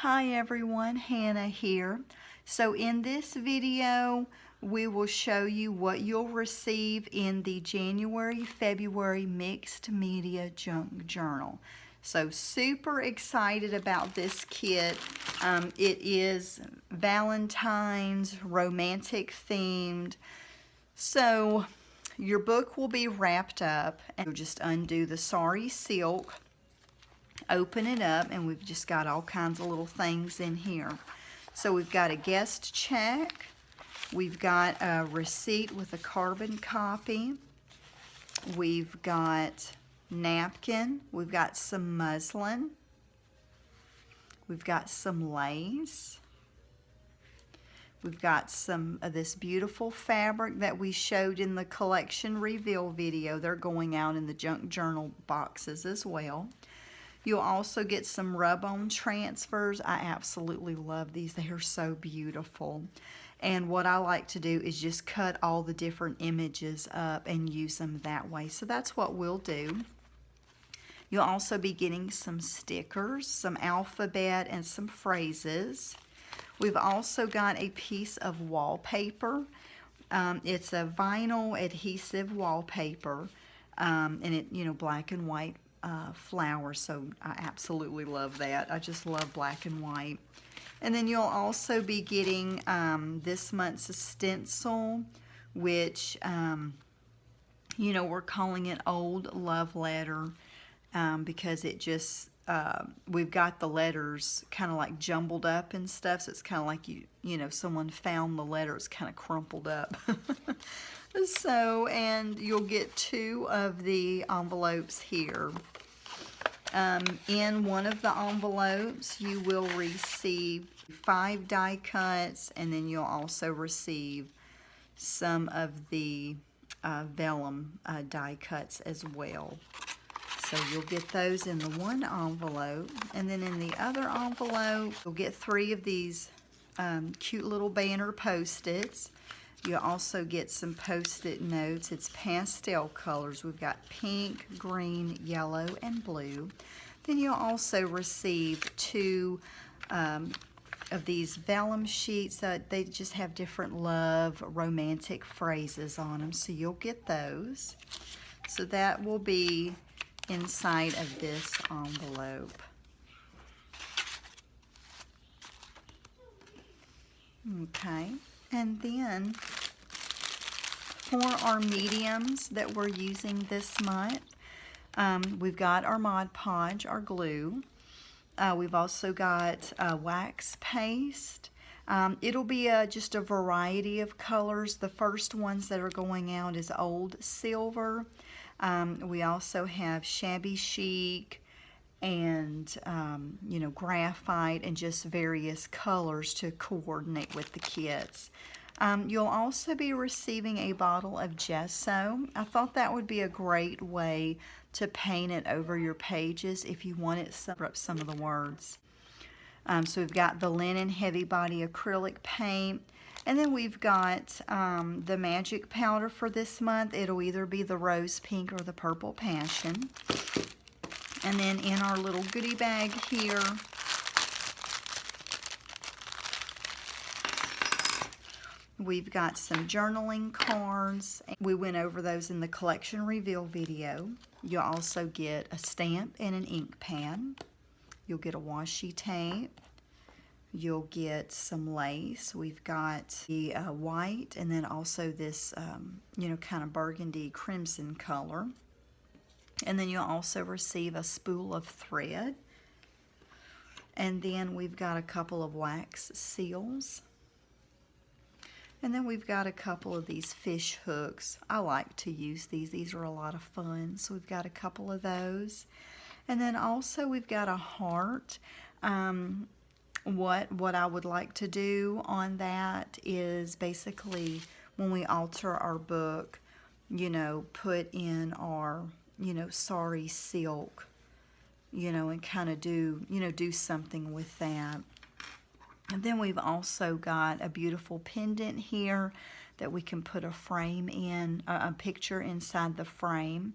Hi everyone, Hannah here. So in this video, we will show you what you'll receive in the January-February Mixed Media Junk Journal. So super excited about this kit. It is Valentine's, romantic themed. So your book will be wrapped up and you'll just undo the sari silk, open it up, and we've just got all kinds of little things in here. So we've got a guest check, we've got a receipt with a carbon copy, we've got napkin, we've got some muslin, we've got some lace, we've got some of this beautiful fabric that we showed in the collection reveal video. They're going out in the junk journal boxes as well. You'll also get some rub-on transfers. I absolutely love these. They are so beautiful. And what I like to do is just cut all the different images up and use them that way. So that's what we'll do. You'll also be getting some stickers, some alphabet, and some phrases. We've also got a piece of wallpaper. It's a vinyl adhesive wallpaper, and it, black and white flowers, so I absolutely love that. I just love black and white. And then you'll also be getting this month's stencil, which we're calling it Old Love Letter because it just we've got the letters kind of like jumbled up and stuff, so it's kind of like someone found the letter. It's kind of crumpled up. So, and you'll get 2 of the envelopes here. In one of the envelopes, you will receive 5 die cuts, and then you'll also receive some of the vellum die cuts as well. So you'll get those in the one envelope, and then in the other envelope, you'll get 3 of these cute little banner Post-its. You'll also get some Post-it notes. It's pastel colors. We've got pink, green, yellow, and blue. Then you'll also receive 2 of these vellum sheets. They just have different love, romantic phrases on them. So you'll get those. So that will be inside of this envelope. Okay. And then for our mediums that we're using this month, we've got our Mod Podge, our glue. We've also got wax paste. It'll be just a variety of colors. The first ones that are going out is Old Silver. We also have Shabby Chic and graphite, and just various colors to coordinate with the kits. You'll also be receiving a bottle of gesso. I thought that would be a great way to paint it over your pages if you wanted to cover up some of the words. So we've got the linen heavy body acrylic paint, and then we've got the magic powder for this month. It'll either be the rose pink or the purple passion. And then in our little goodie bag here, we've got some journaling cards. We went over those in the collection reveal video. You'll also get a stamp and an ink pad. You'll get a washi tape. You'll get some lace. We've got the white, and then also this, kind of burgundy crimson color. And then you'll also receive a spool of thread. And then we've got a couple of wax seals. And then we've got a couple of these fish hooks. I like to use these. These are a lot of fun. So we've got a couple of those. And then also we've got a heart. What I would like to do on that is basically when we alter our book, put in our sari silk, and kind of do something with that. And then we've also got a beautiful pendant here that we can put a frame in, a picture inside the frame.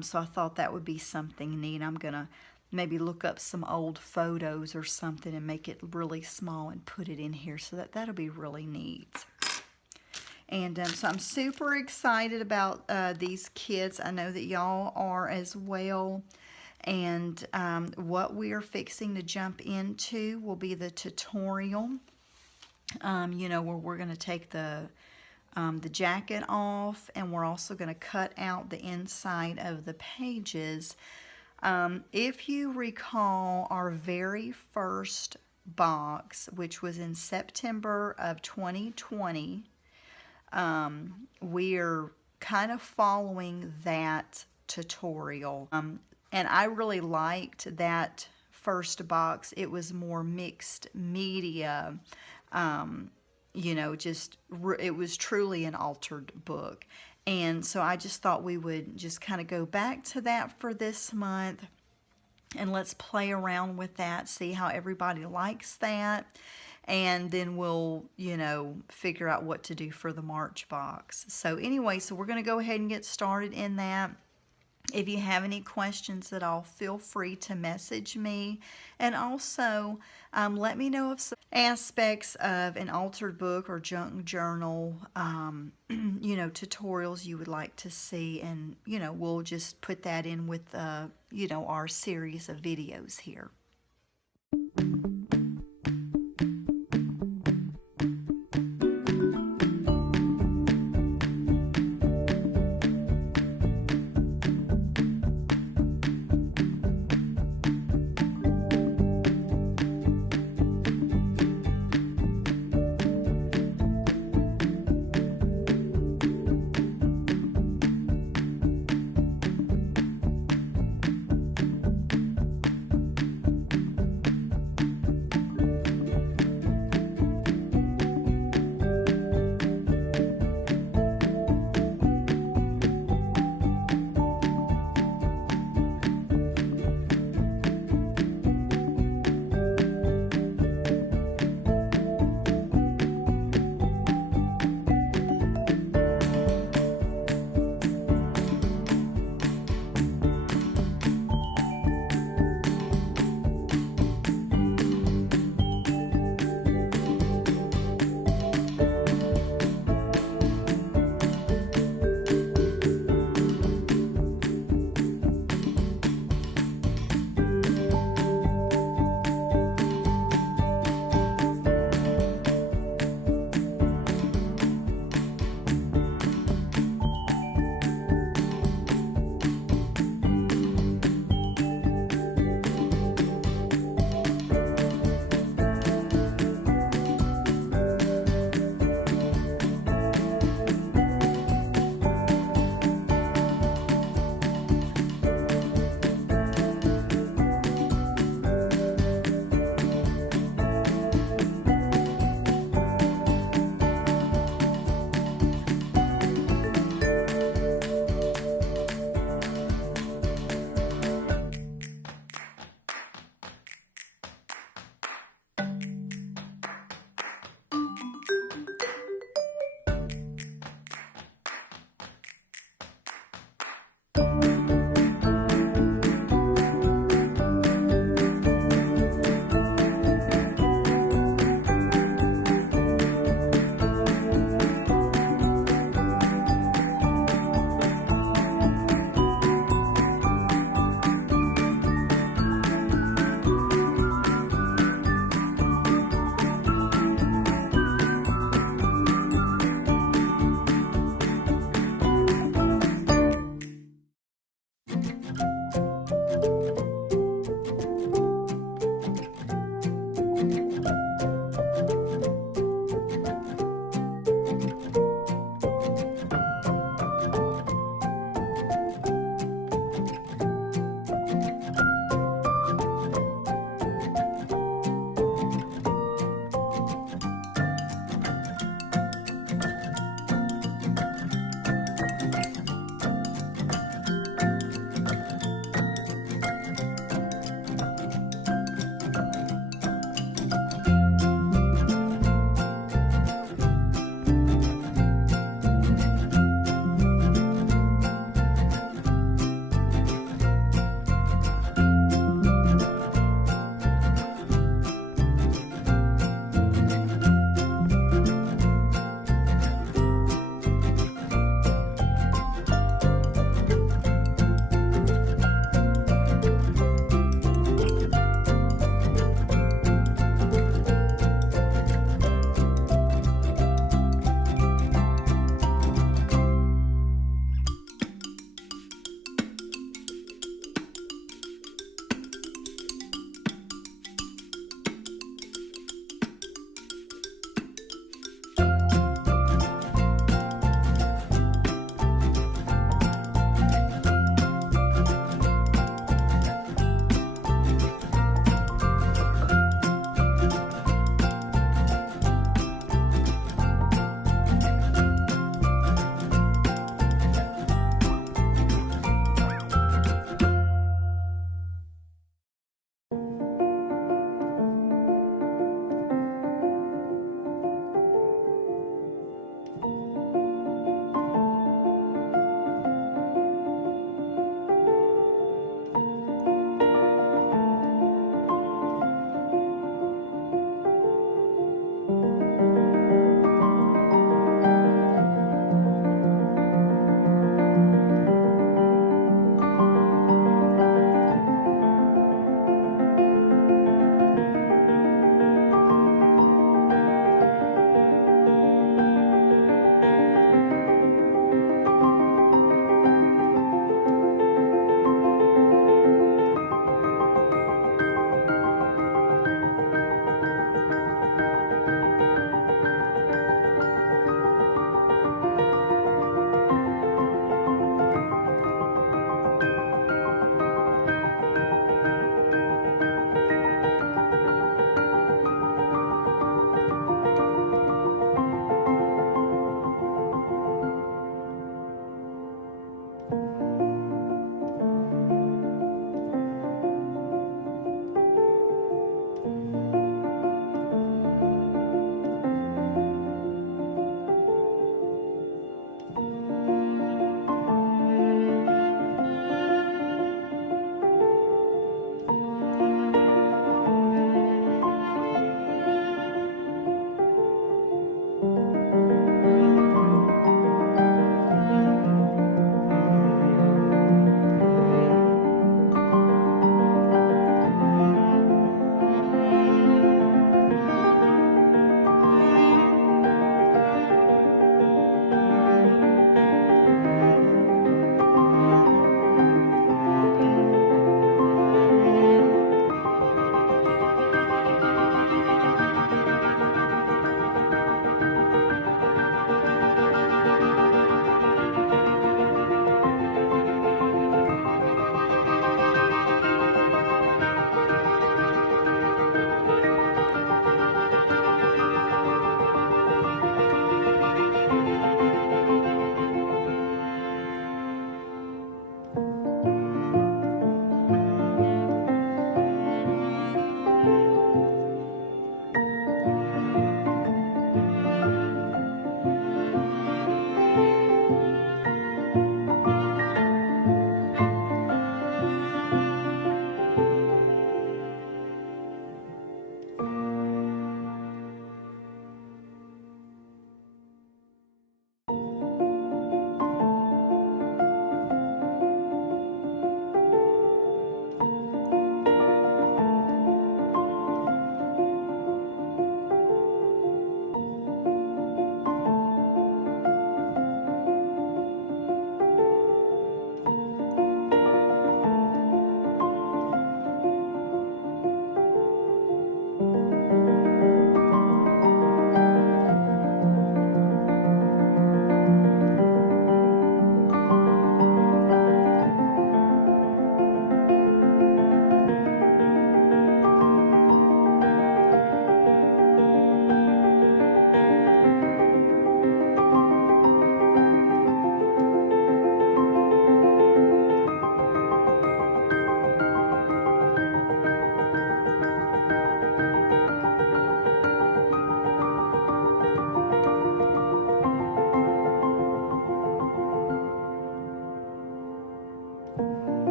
So I thought that would be something neat. I'm gonna maybe look up some old photos or something and make it really small and put it in here. So that'll be really neat. And so I'm super excited about these kits. I know that y'all are as well. And what we are fixing to jump into will be the tutorial, you know, where we're going to take the jacket off, and we're also going to cut out the inside of the pages. If you recall our very first box, which was in September of 2020, we're kind of following that tutorial. And I really liked that first box. It was more mixed media, you know, it was truly an altered book. And so I just thought we would just kind of go back to that for this month. And let's play around with that, see how everybody likes that. And then we'll, you know, figure out what to do for the March box. So anyway, so we're going to go ahead and get started in that. If you have any questions at all, feel free to message me. And also, let me know of some aspects of an altered book or junk journal, you know, tutorials you would like to see. And, you know, we'll just put that in with, you know, our series of videos here.